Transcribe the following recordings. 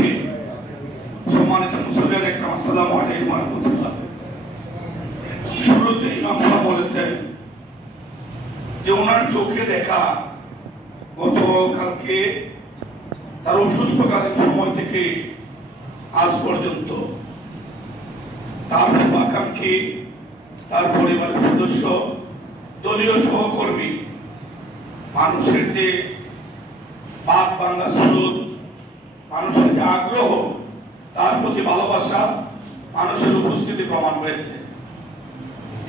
আমিন। সম্মানিত মুসল্লিয়ান ইকরাম, আসসালামু আলাইকুম ওয়া রাহমাতুল্লাহ। শুরুতে ইমাম সাহেব বলেছেন যে ওনার চোখে দেখা গতকালকে তার অসুস্থকালীন সময় থেকে আজ পর্যন্ত তার শুভাকাঙ্ক্ষী, তার পরিবারের সদস্য, দলীয় সহকর্মী, মানুষের যে বাক বাংলা স্রোত, মানুষের যে আগ্রহ, তার প্রতি ভালোবাসা, মানুষের উপস্থিতি প্রমাণ হয়েছে।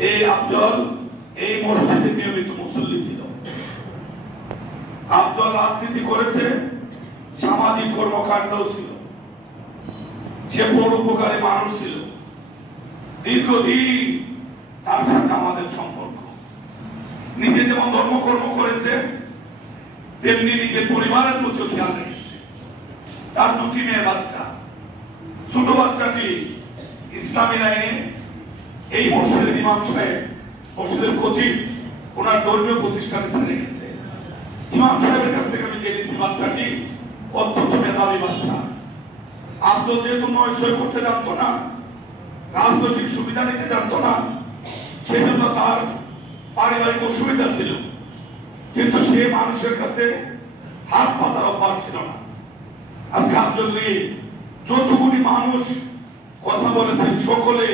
এই আফজল এই মসজিদে নিয়মিত মুসল্লি ছিল। আফজল রাজনীতি করেছে, সামাজিক কর্মকাণ্ডও ছিল, সে পরোপকারী মানুষ ছিল। দীর্ঘদিন তার সাথে আমাদের সম্পর্ক। নিজে যেমন ধর্মকর্ম করেছে, তেমনি নিজের পরিবারের প্রতিও খেয়াল রেখেছে। তার দুটি মেয়ে বাচ্চা, ছোট বাচ্চাটি ইসলামী লাইনে এই মসজিদের ইমাম সাহেব, মসজিদের খতিব, ওনার ধর্মীয় প্রতিষ্ঠানে রেখেছে। ইমাম সাহেবের কাছ থেকে আমি জেনেছি বাচ্চাটি অত্যন্ত মেধাবী বাচ্চা। আফজল যেহেতু নয় সই করতে জানতো না, রাজনৈতিক সুবিধা নিতে জানতো না, সেজন্য তার পারিবারিক অসুবিধা ছিল, কিন্তু সে মানুষের কাছে হাত পাতার অভ্যাস ছিল না। আজকে আফজল নিয়ে যতগুলি মানুষ কথা বলেছেন, সকলে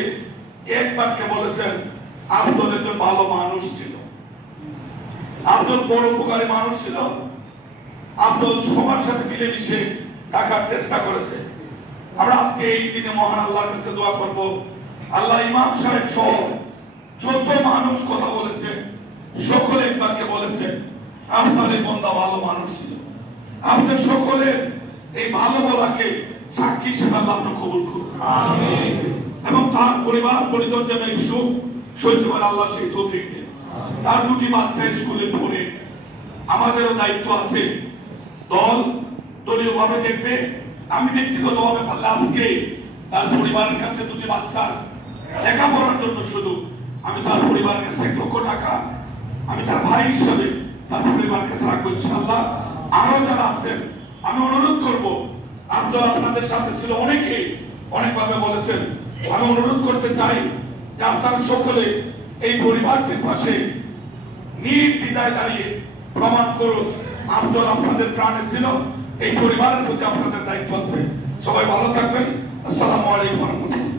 এক বাক্যে বলেছেন আফজল একজন ভালো মানুষ ছিল, আফজল পরোপকারী মানুষ ছিল, আফজল সবার সাথে মিলেমিশে থাকার চেষ্টা করেছে। আমরা আজকে এই দিনে মহান আল্লাহর কাছে দোয়া করব, আল্লাহ ইমাম সাহেব সহ যত মানুষ কথা বলেছে সকলে এক বাক্যে বলেছে আপনার এই বান্দা ভালো মানুষ ছিল। আপনাদের সকলের এই ভালো বলাকে সাক্ষী হিসেবে আল্লাহ আপনি কবুল করুন, আমিন। এবং তার পরিবার পরিজন যেন এই সুখ সইতে পারে, আল্লাহ সেই তৌফিক দেন। তার দুটি বাচ্চা স্কুলে পড়ে, আমাদেরও দায়িত্ব আছে, দল দলীয় ভাবে দেখবে। আমি ব্যক্তিগতভাবে পারলে আজকে তার পরিবারের কাছে দুটি বাচ্চার লেখাপড়ার জন্য শুধু আমি তার পরিবারের কাছে 1 লক্ষ টাকা আমি তার ভাই হিসাবে তার পরিবারের কাছে রাখবো ইনশাআল্লাহ। আরো যারা আছেন আমি অনুরোধ করব, আফজল আপনাদের সাথে ছিল, অনেকে অনেকভাবে বলেছেন, আমি অনুরোধ করতে চাই যে আপনারা সকলে এই পরিবারটির পাশে নির্দ্বিধায় দাঁড়িয়ে প্রমাণ করুন আফজল আপনাদের প্রাণে ছিল। এই পরিবারের প্রতি আপনাদের দায়িত্ব আছে। সবাই ভালো থাকবেন। আসসালামু আলাইকুম ওয়া রাহমাতুল্লাহ।